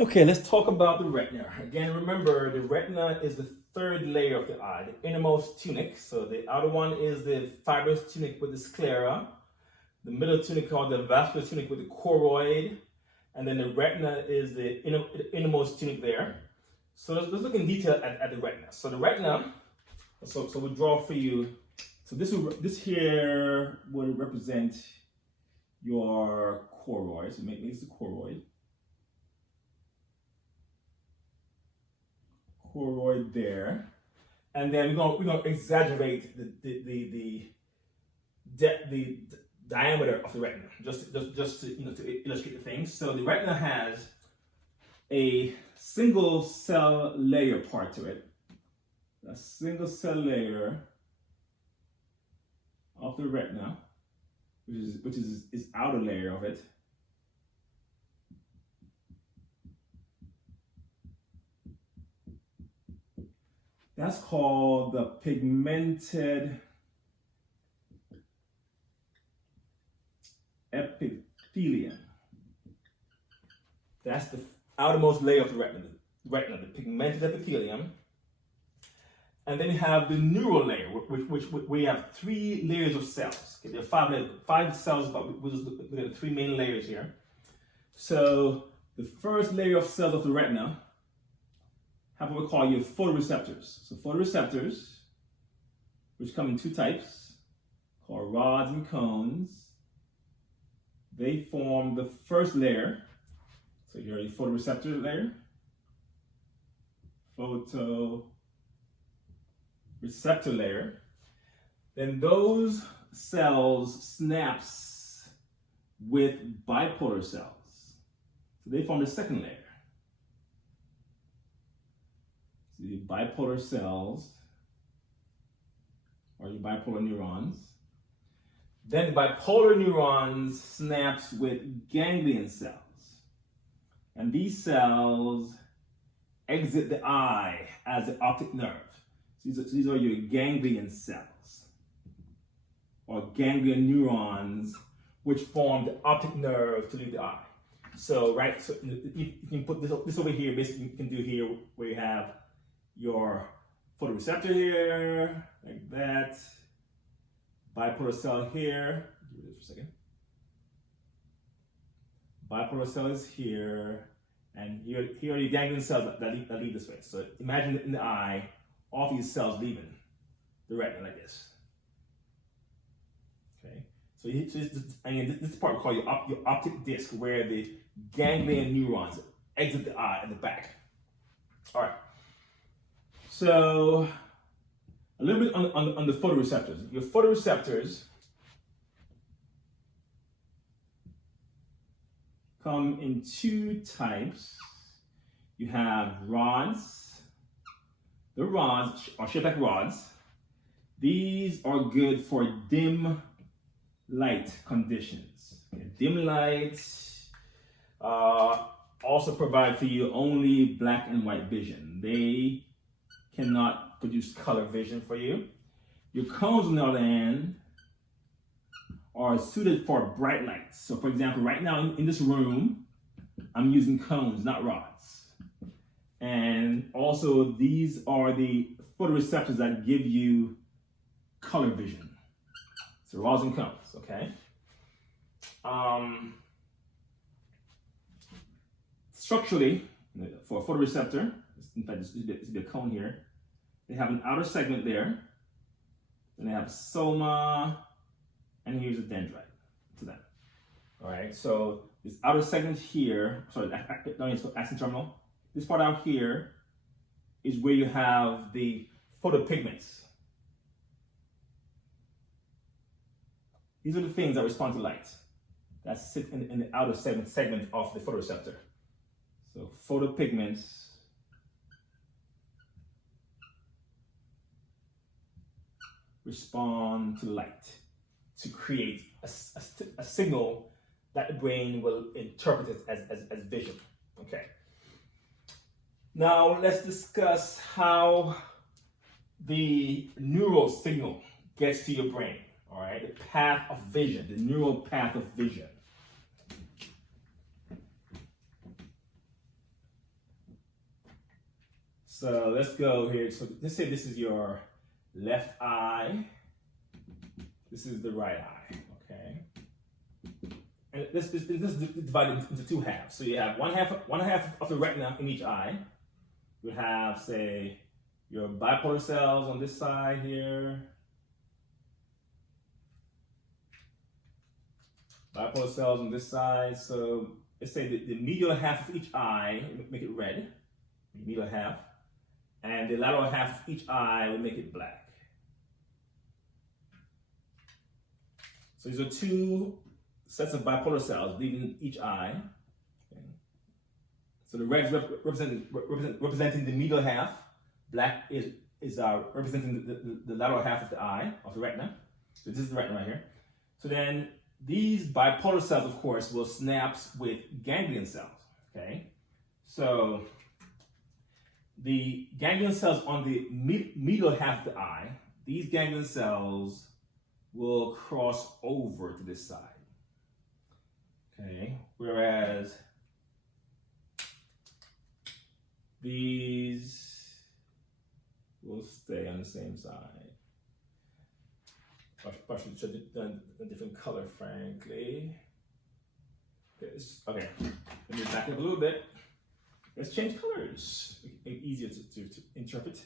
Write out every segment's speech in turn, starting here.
Okay, let's talk about the retina. Again, remember the retina is the third layer of the eye, the innermost tunic. So the outer one is the fibrous tunic with the sclera, the middle tunic called the vascular tunic with the choroid, and then the retina is the innermost tunic there. So let's look in detail at the retina. So the retina, so we'll draw for you. So this here would represent your choroid. So make this the choroid there, and then we're gonna exaggerate the diameter of the retina just to illustrate the things. So the retina has a single cell layer part to it, a single cell layer of the retina, which is outer layer of it. That's called the pigmented epithelium. That's the outermost layer of the retina, the pigmented epithelium. And then you have the neural layer, which we have three layers of cells. Okay, there are five cells, but we have the three main layers here. So the first layer of cells of the retina have what we call your photoreceptors. So photoreceptors, which come in two types, called rods and cones, they form the first layer. So you're a photoreceptor layer, photoreceptor layer. Then those cells snaps with bipolar cells. So they form the second layer. So the bipolar cells, or your bipolar neurons. Then the bipolar neurons snaps with ganglion cells. And these cells exit the eye as the optic nerve. So these are your ganglion cells, or ganglion neurons, which form the optic nerve to leave the eye. So, right, so you can put this over here, basically you can do here where you have your photoreceptor here, like that, bipolar cell here, do this for a second. Bipolar cell is here, and here are your ganglion cells that leave this way. So imagine in the eye, all these cells leaving the retina like this. Okay, so this part we call your optic disc, where the ganglion neurons exit the eye in the back. All right. So a little bit on the photoreceptors. Your photoreceptors come in two types. You have rods. The rods are shaped like rods. These are good for dim light conditions. Okay, dim lights also provide for you only black and white vision. They cannot produce color vision for you. Your cones, on the other hand, are suited for bright lights. So for example, right now in this room, I'm using cones, not rods. And also these are the photoreceptors that give you color vision. So rods and cones, okay? Structurally, for a photoreceptor, in fact, this is the cone here, they have an outer segment there, and they have soma, and here's a dendrite to them. All right, so this outer segment here, sorry, axon terminal, this part out here is where you have the photopigments. These are the things that respond to light, that sit in the outer segment of the photoreceptor. So photopigments respond to light to create a signal that the brain will interpret it as vision. Okay. Now let's discuss how the neural signal gets to your brain. All right, the path of vision, the neural path of vision. So let's go here. So let's say this is your left eye. This is the right eye, okay? And this is divided into two halves. So you have one half of the retina in each eye. You have, say, your bipolar cells on this side here. Bipolar cells on this side. So let's say the medial half of each eye, make it red, medial half. And the lateral half of each eye will make it black. So these are two sets of bipolar cells leaving each eye. Okay. So the red is representing the medial half. Black is representing the lateral half of the eye, of the retina. So this is the retina right here. So then these bipolar cells, of course, will synapse with ganglion cells. Okay. So the ganglion cells on the medial half of the eye, these ganglion cells will cross over to this side. Okay, whereas these will stay on the same side. I should have done a different color, frankly. Okay, let me back up a little bit. Let's change colors. Make it easier to interpret.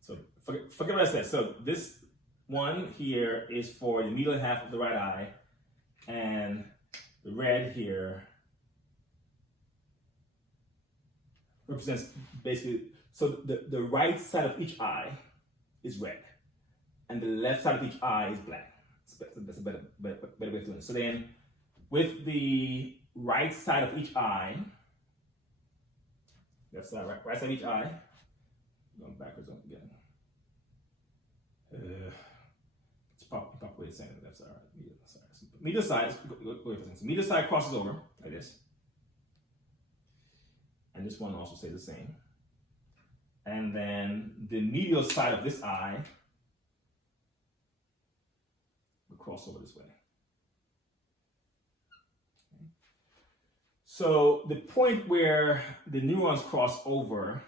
So forget what I said. So this one here is for the medial half of the right eye, and the red here represents basically, so the right side of each eye is red, and the left side of each eye is black. That's a better way of doing it. So then, with the right side of each eye, left side, right side of each eye, going backwards again. It's probably the same. That's all right. Medial side. Medial side crosses over like this, and this one also stays the same. And then the medial side of this eye will cross over this way. Okay. So the point where the neurons cross over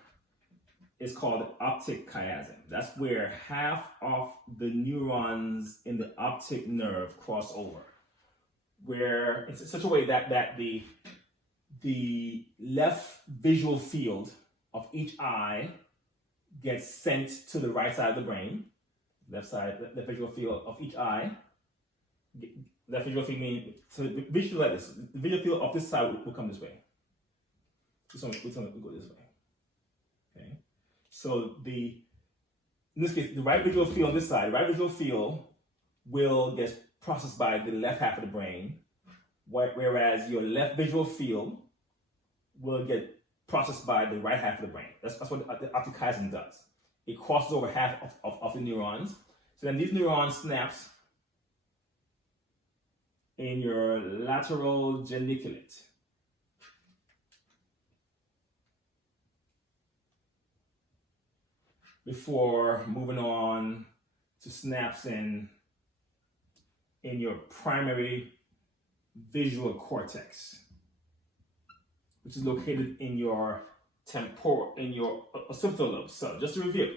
is called the optic chiasm. That's where half of the neurons in the optic nerve cross over, where it's in such a way that the left visual field of each eye gets sent to the right side of the brain. Left side, the visual field of each eye. Left visual field means, so visual like this. The visual field of this side will come this way. This one will go this way. Okay. So in this case, the right visual field on this side, the right visual field will get processed by the left half of the brain, whereas your left visual field will get processed by the right half of the brain. That's what the optic chiasm does. It crosses over half of the neurons. So then these neurons synapse in your lateral geniculate. Before moving on to synapsing in your primary visual cortex, which is located in your occipital lobe. So just to review,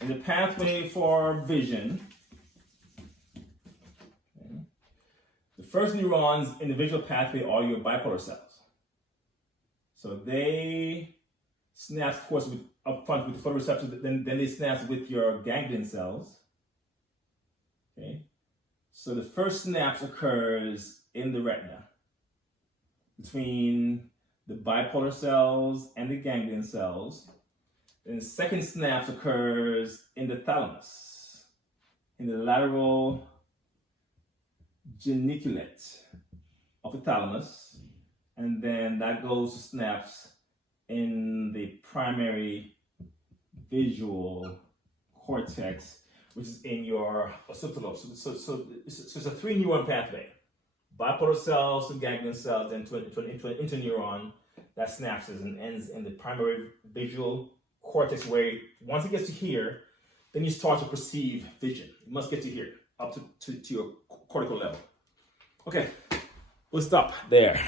in the pathway for vision, okay, the first neurons in the visual pathway are your bipolar cells. So they synapse, of course, up front with the photoreceptors, then they synapse with your ganglion cells. Okay, so the first synapse occurs in the retina between the bipolar cells and the ganglion cells. And the second synapse occurs in the thalamus, in the lateral geniculate of the thalamus, and then that goes to synapse in the primary visual cortex, which is in your occipital lobe. So it's a 3-neuron pathway. Bipolar cells to ganglion cells, then to an interneuron that synapses and ends in the primary visual cortex, where once it gets to here, then you start to perceive vision. You must get to here, up to your cortical level. Okay, we'll stop there.